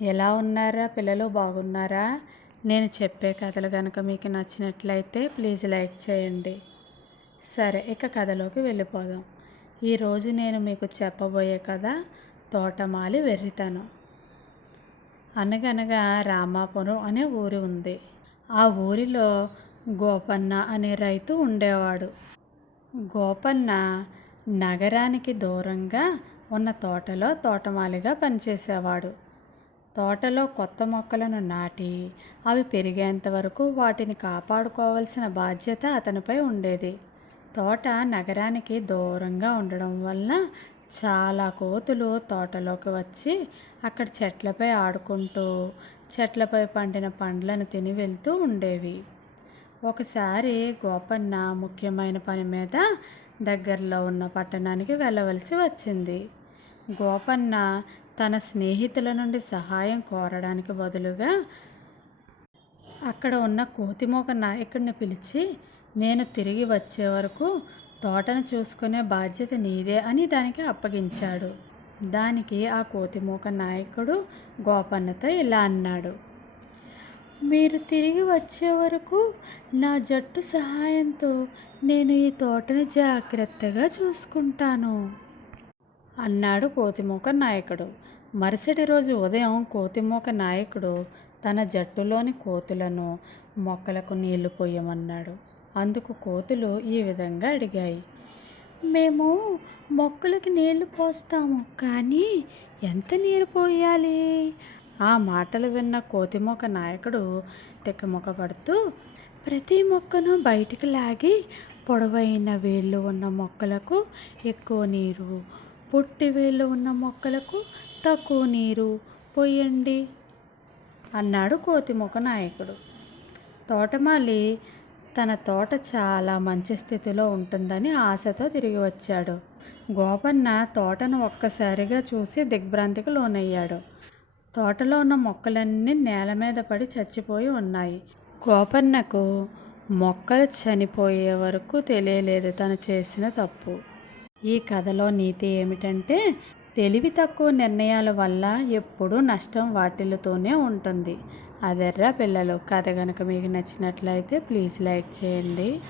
ఎలా ఉన్నారా? పిల్లలు బాగున్నారా? నేను చెప్పే కథలు కనుక మీకు నచ్చినట్లయితే ప్లీజ్ లైక్ చేయండి. సరే ఇక కథలోకి వెళ్ళిపోదాం. ఈరోజు నేను మీకు చెప్పబోయే కథ తోటమాలి వెర్రితను. అనగనగా రామాపురం అనే ఊరి ఉంది. ఆ ఊరిలో గోపన్న అనే రైతు ఉండేవాడు. గోపన్న నగరానికి దూరంగా ఉన్న తోటలో తోటమాలిగా పనిచేసేవాడు. తోటలో కొత్త మొక్కలను నాటి అవి పెరిగేంత వరకు వాటిని కాపాడుకోవాల్సిన బాధ్యత అతనిపై ఉండేది. తోట నగరానికి దూరంగా ఉండడం వలన చాలా కోతులు తోటలోకి వచ్చి అక్కడ చెట్లపై ఆడుకుంటూ చెట్లపై పండిన పండ్లను తిని వెళ్తూ ఉండేవి. ఒకసారి గోపన్న ముఖ్యమైన పని మీద దగ్గరలో ఉన్న పట్టణానికి వెళ్ళవలసి వచ్చింది. గోపన్న తన స్నేహితుల నుండి సహాయం కోరడానికి బదులుగా అక్కడ ఉన్న కోతిమోక నాయకుడిని పిలిచి నేను తిరిగి వచ్చే వరకు తోటను చూసుకునే బాధ్యత నీదే అని దానికి అప్పగించాడు. దానికి ఆ కోతిమూక నాయకుడు గోపన్నతో ఇలా అన్నాడు మీరు తిరిగి వచ్చే వరకు నా జట్టు సహాయంతో నేను ఈ తోటను జాగ్రత్తగా చూసుకుంటాను. అన్నాడు కోతిమూక నాయకుడు. మరుసటి రోజు ఉదయం కోతిమూక నాయకుడు తన జట్టులోని కోతులను మొక్కలకు నీళ్ళు పోయమన్నాడు. అందుకు కోతులు ఈ విధంగా అడిగాయి. మేము మొక్కలకి నీళ్ళు పోస్తాము కానీ ఎంత నీరు పోయాలి? ఆ మాటలు విన్న కోతిమొక నాయకుడు తిక్కమొక్క పడుతూ ప్రతి మొక్కను బయటికి లాగి పొడవైన వేళ్ళు ఉన్న మొక్కలకు ఎక్కువ నీరు పొట్టి వేళ్ళు ఉన్న మొక్కలకు తక్కువ నీరు. పోయండి అన్నాడు కోతిమొక్క నాయకుడు. తోటమాలి తన తోట చాలా మంచి స్థితిలో ఉంటుందని ఆశతో తిరిగి వచ్చాడు. గోపన్న తోటను ఒక్కసారిగా చూసి దిగ్భ్రాంతికి లోనయ్యాడు. తోటలో ఉన్న మొక్కలన్నీ నేల మీద పడి చచ్చిపోయి ఉన్నాయి. గోపన్నకు మొక్కలు చనిపోయే వరకు తెలియలేదు తను చేసిన తప్పు. ఈ కథలో నీతి ఏమిటంటే తెలివి తక్కువ నిర్ణయాల వల్ల ఎప్పుడూ నష్టం వాటిలతోనే ఉంటుంది. అదెర్రా పిల్లలు కథ కనుక మీకు నచ్చినట్లయితే ప్లీజ్ లైక్ చేయండి.